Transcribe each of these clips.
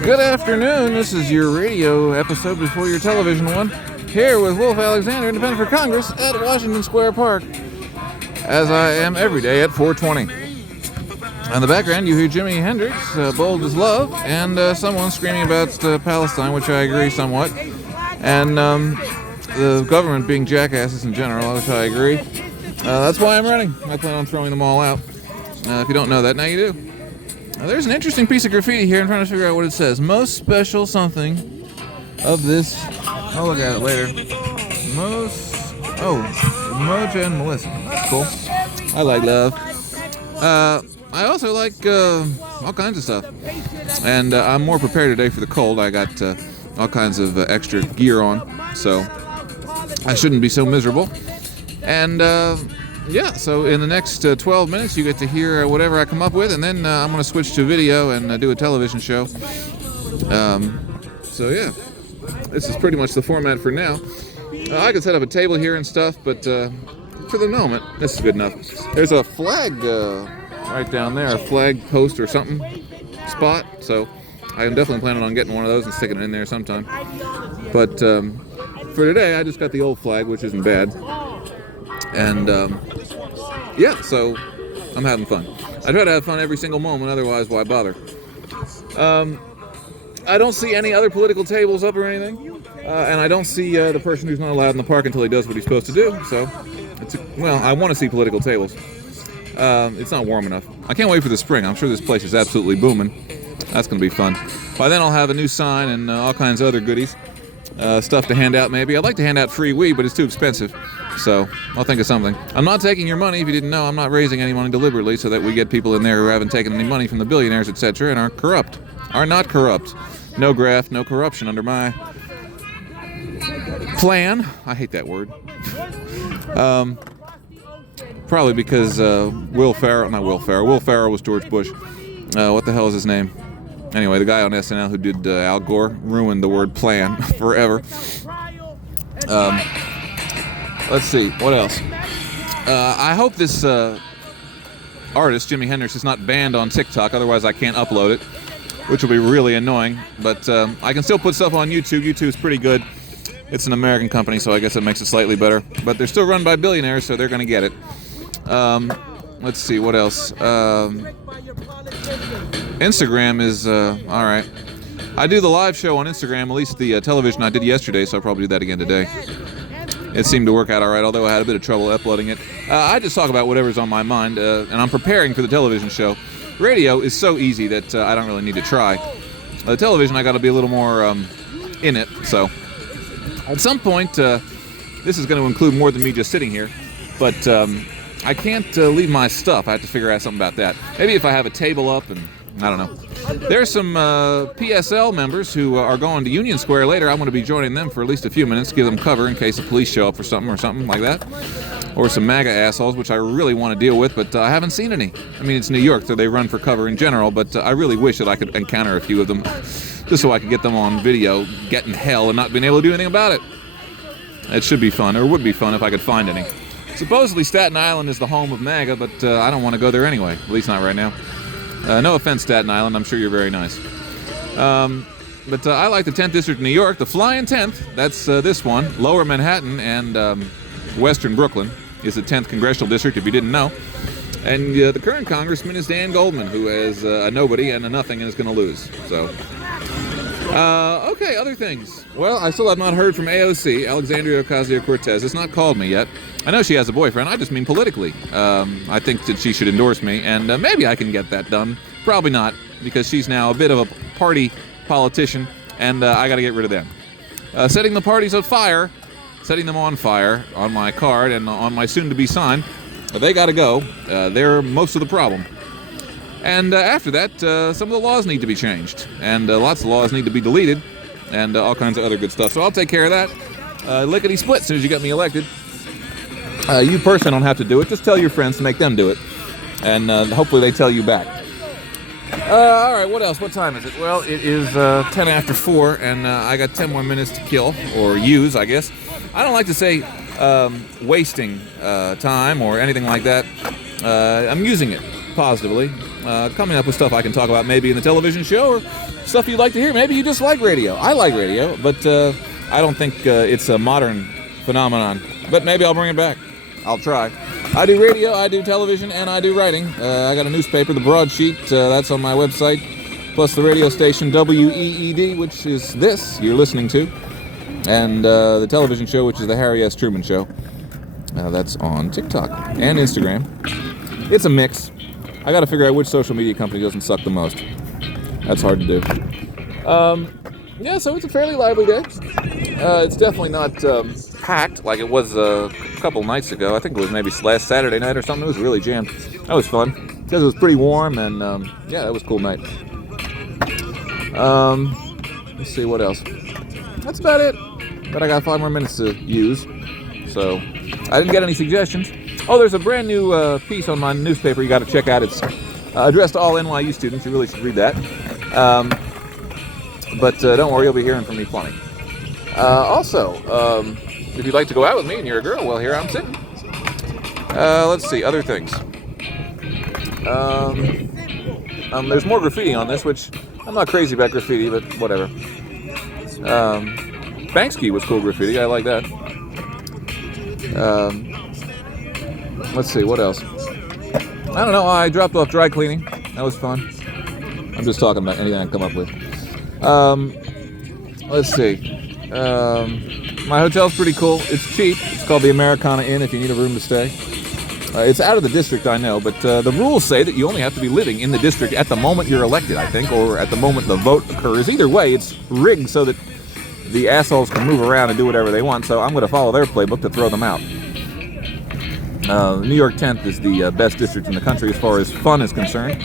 Good afternoon. This is your radio episode before your television one. Here with Wolf Alexander, independent for Congress at Washington Square Park, as I am every day at 4:20. On the background, you hear Jimi Hendrix, Bold as Love, and someone screaming about Palestine, which I agree somewhat, and the government being jackasses in general, which I agree. That's why I'm running. I plan on throwing them all out. If you don't know that, now you do. There's an interesting piece of graffiti here. I'm trying to figure out what it says. Most special something of this. I'll look at it later. Moja and Melissa. That's cool. I like love. I also like all kinds of stuff. And I'm more prepared today for the cold. I got all kinds of extra gear on, so I shouldn't be so miserable. And yeah, so in the next 12 minutes, you get to hear whatever I come up with, and then I'm going to switch to video and do a television show. So yeah, this is pretty much the format for now. I could set up a table here and stuff, but for the moment, this is good enough. There's a flag right down there, a flag post or something spot, so I am definitely planning on getting one of those and sticking it in there sometime. But for today, I just got the old flag, which isn't bad. And yeah, so I'm having fun. I try to have fun every single moment, otherwise why bother? I don't see any other political tables up or anything, and I don't see the person who's not allowed in the park until he does what he's supposed to do, so I want to see political tables. It's not warm enough. I can't wait for the spring. I'm sure this place is absolutely booming. That's going to be fun. By then I'll have a new sign and all kinds of other goodies. Stuff to hand out maybe. I'd like to hand out free weed, but it's too expensive. So I'll think of something. I'm not taking your money. If you didn't know, I'm not raising any money deliberately so that we get people in there who haven't taken any money from the billionaires, etc., and are not corrupt. No graft, no corruption under my plan. I hate that word. Probably because Will Ferrell was George Bush. What the hell is his name? Anyway, the guy on SNL who did Al Gore ruined the word plan forever. Let's see, what else? I hope this artist, Jimi Hendrix, is not banned on TikTok, otherwise I can't upload it, which will be really annoying. But I can still put stuff on YouTube. YouTube's pretty good. It's an American company, so I guess it makes it slightly better. But they're still run by billionaires, so they're going to get it. Let's see, what else? Instagram is all right. I do the live show on Instagram, at least the television I did yesterday, so I'll probably do that again today. It seemed to work out all right, although I had a bit of trouble uploading it. I just talk about whatever's on my mind, and I'm preparing for the television show. Radio is so easy that I don't really need to try. The television, I got to be a little more in it, so at some point, this is going to include more than me just sitting here, but I can't leave my stuff. I have to figure out something about that. Maybe if I have a table up and I don't know. There's some PSL members who are going to Union Square later. I'm going to be joining them for at least a few minutes, give them cover in case the police show up for something or something like that. Or some MAGA assholes, which I really want to deal with, but I haven't seen any. I mean, it's New York, so they run for cover in general, but I really wish that I could encounter a few of them just so I could get them on video, getting hell and not being able to do anything about it. It should be fun, or would be fun if I could find any. Supposedly Staten Island is the home of MAGA, but I don't want to go there anyway, at least not right now. No offense, Staten Island. I'm sure you're very nice. But I like the 10th District of New York. The Flying 10th, that's this one. Lower Manhattan and Western Brooklyn is the 10th Congressional District, if you didn't know. And the current congressman is Dan Goldman, who has a nobody and a nothing and is going to lose. So, okay, other things. Well, I still have not heard from AOC, Alexandria Ocasio-Cortez. It's not called me yet. I know she has a boyfriend. I just mean politically. I think that she should endorse me, and maybe I can get that done. Probably not, because she's now a bit of a party politician, and I got to get rid of them. Setting the parties on fire, setting them on fire on my card and on my soon-to-be sign. They got to go. They're most of the problem. And after that, some of the laws need to be changed, and lots of laws need to be deleted, and all kinds of other good stuff. So I'll take care of that. Lickety-split as soon as you get me elected. You personally don't have to do it. Just tell your friends to make them do it. And hopefully they tell you back. All right, what else? What time is it? Well, it is 10 after 4, and I got 10 more minutes to kill, or use, I guess. I don't like to say wasting time or anything like that. I'm using it positively. coming up with stuff I can talk about maybe in the television show or stuff you'd like to hear. Maybe you just like radio. I like radio, but I don't think it's a modern phenomenon. But maybe I'll bring it back. I'll try. I do radio, I do television, and I do writing. I got a newspaper, The Broadsheet, that's on my website, plus the radio station WEED, which is this you're listening to, and the television show, which is the Harry S. Truman Show. That's on TikTok and Instagram. It's a mix. I got to figure out which social media company doesn't suck the most. That's hard to do. So it's a fairly lively day. It's definitely not packed like it was a couple nights ago. I think it was maybe last Saturday night or something. It was really jammed. That was fun because it was pretty warm, and that was a cool night. Let's see what else. That's about it. But I got 5 more minutes to use, so I didn't get any suggestions. Oh, there's a brand new piece on my newspaper you got to check out. It's addressed to all NYU students. You really should read that. But don't worry, you'll be hearing from me plenty. Also, if you'd like to go out with me and you're a girl, well, here I'm sitting. Let's see, other things. There's more graffiti on this, which I'm not crazy about graffiti, but whatever. Banksy was cool graffiti. I like that. Let's see, what else? I don't know. I dropped off dry cleaning. That was fun. I'm just talking about anything I can come up with. Let's see. My hotel's pretty cool. It's cheap. It's called the Americana Inn if you need a room to stay. It's out of the district, I know, but the rules say that you only have to be living in the district at the moment you're elected, I think, or at the moment the vote occurs. Either way, it's rigged so that the assholes can move around and do whatever they want, so I'm going to follow their playbook to throw them out. New York 10th is the best district in the country as far as fun is concerned,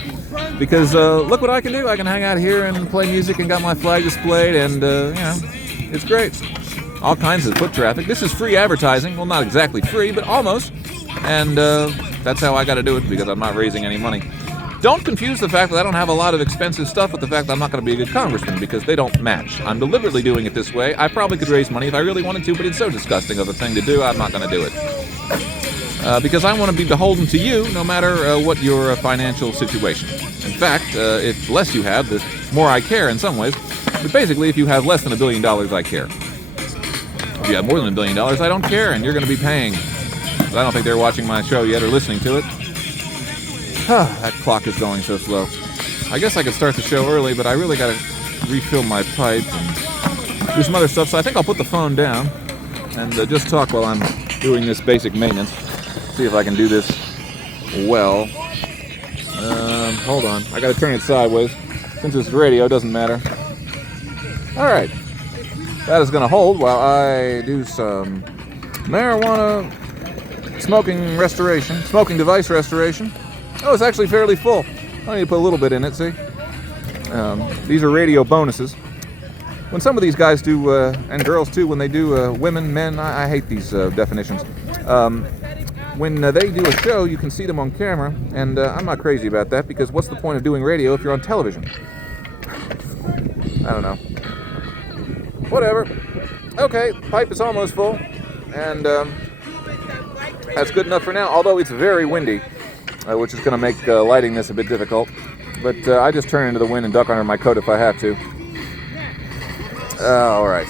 because look what I can do. I can hang out here and play music and got my flag displayed, and, it's great. All kinds of foot traffic. This is free advertising. Well, not exactly free, but almost. And that's how I got to do it, because I'm not raising any money. Don't confuse the fact that I don't have a lot of expensive stuff with the fact that I'm not going to be a good congressman, because they don't match. I'm deliberately doing it this way. I probably could raise money if I really wanted to, but it's so disgusting of a thing to do, I'm not going to do it. Because I want to be beholden to you, no matter what your financial situation. In fact, if less you have, the more I care in some ways. But basically, if you have less than $1 billion, I care. If you have more than $1 billion, I don't care, and you're going to be paying. But I don't think they're watching my show yet or listening to it. That clock is going so slow. I guess I could start the show early, but I really got to refill my pipe and do some other stuff. So I think I'll put the phone down and just talk while I'm doing this basic maintenance. See if I can do this well. Hold on. I got to turn it sideways. Since it's radio, it doesn't matter. All right. That is going to hold while I do some marijuana smoking device restoration. Oh, it's actually fairly full. I need to put a little bit in it, see? These are radio bonuses. When some of these guys do, and girls too, when they do women, men, I hate these definitions. When they do a show, you can see them on camera, and I'm not crazy about that, because what's the point of doing radio if you're on television? I don't know. Whatever. Okay, pipe is almost full, and that's good enough for now, although it's very windy, which is going to make lighting this a bit difficult. But I just turn into the wind and duck under my coat if I have to. All right.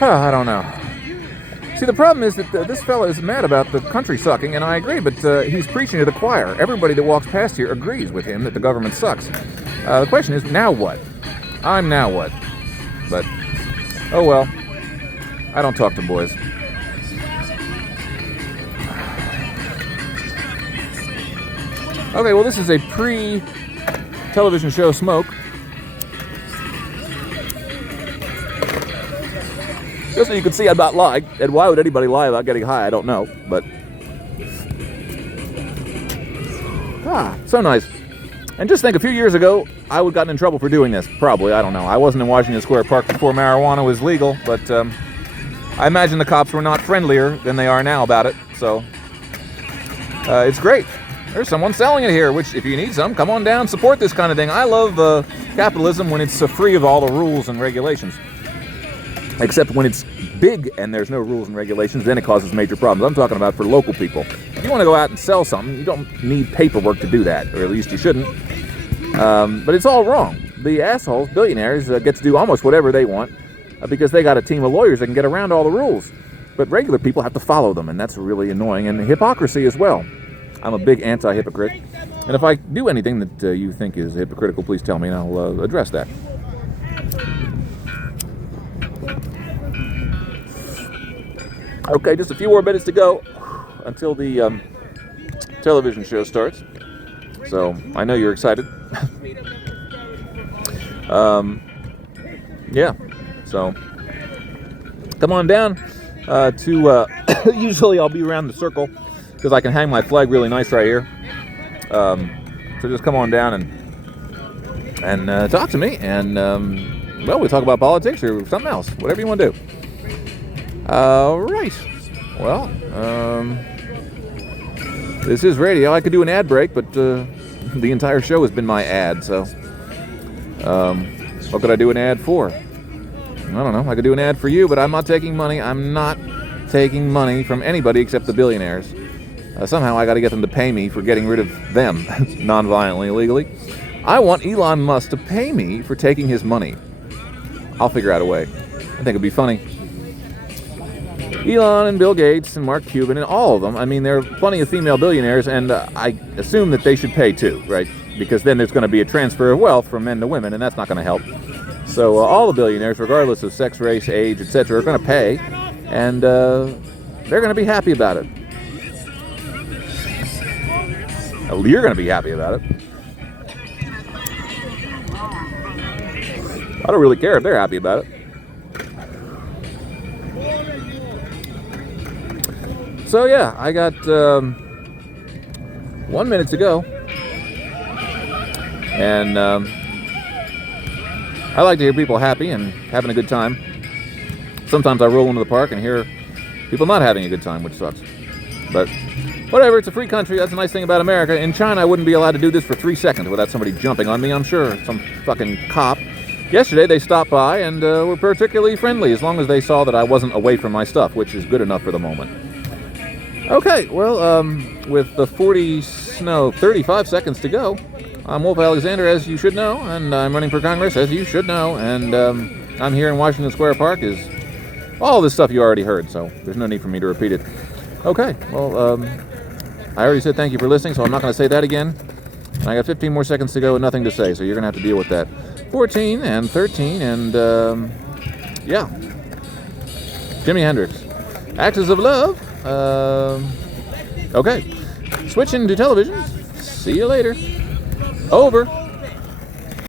I don't know. See, the problem is that this fella is mad about the country sucking, and I agree, but he's preaching to the choir. Everybody that walks past here agrees with him that the government sucks. The question is, now what? I'm now what? But, oh well. I don't talk to boys. Okay, well, this is a pre-television show smoke. Just so you can see I'm not lying. And why would anybody lie about getting high? I don't know, but... so nice. And just think, a few years ago, I would have gotten in trouble for doing this. Probably, I don't know. I wasn't in Washington Square Park before marijuana was legal, but I imagine the cops were not friendlier than they are now about it, so... it's great. There's someone selling it here, which, if you need some, come on down, support this kind of thing. I love capitalism when it's free of all the rules and regulations. Except when it's big and there's no rules and regulations, then it causes major problems. I'm talking about for local people. if you want to go out and sell something, you don't need paperwork to do that, or at least you shouldn't. But it's all wrong. The assholes, billionaires, get to do almost whatever they want because they got a team of lawyers that can get around all the rules. But regular people have to follow them, and that's really annoying. And hypocrisy as well. I'm a big anti-hypocrite. And if I do anything that you think is hypocritical, please tell me, and I'll address that. Okay, just a few more minutes to go until the television show starts. So I know you're excited. Yeah, so come on down to usually I'll be around the circle because I can hang my flag really nice right here. So just come on down and talk to me, and well, we talk about politics or something else, whatever you want to do. All right. Well, this is radio. I could do an ad break, but the entire show has been my ad. So, what could I do an ad for? I don't know. I could do an ad for you, but I'm not taking money. I'm not taking money from anybody except the billionaires. Somehow I got to get them to pay me for getting rid of them, non-violently, illegally. I want Elon Musk to pay me for taking his money. I'll figure out a way. I think it'd be funny. Elon and Bill Gates and Mark Cuban and all of them, I mean, there are plenty of female billionaires, and I assume that they should pay too, right? Because then there's going to be a transfer of wealth from men to women, and that's not going to help. So all the billionaires, regardless of sex, race, age, etc., are going to pay, and they're going to be happy about it. Well, you're going to be happy about it. I don't really care if they're happy about it. So yeah, I got 1 minute to go, and I like to hear people happy and having a good time. Sometimes I roll into the park and hear people not having a good time, which sucks. But whatever, it's a free country. That's the nice thing about America. In China, I wouldn't be allowed to do this for 3 seconds without somebody jumping on me, I'm sure. Some fucking cop. Yesterday, they stopped by and were particularly friendly as long as they saw that I wasn't away from my stuff, which is good enough for the moment. Okay, well, with the 35 seconds to go, I'm Wolf Alexander, as you should know, and I'm running for Congress, as you should know, and I'm here in Washington Square Park. Is all this stuff you already heard, so there's no need for me to repeat it. Okay, well, I already said thank you for listening, so I'm not going to say that again. And I got 15 more seconds to go and nothing to say, so you're going to have to deal with that. 14 and 13, and yeah. Jimi Hendrix. Axis of Love. Okay. Switching to television. See you later. Over.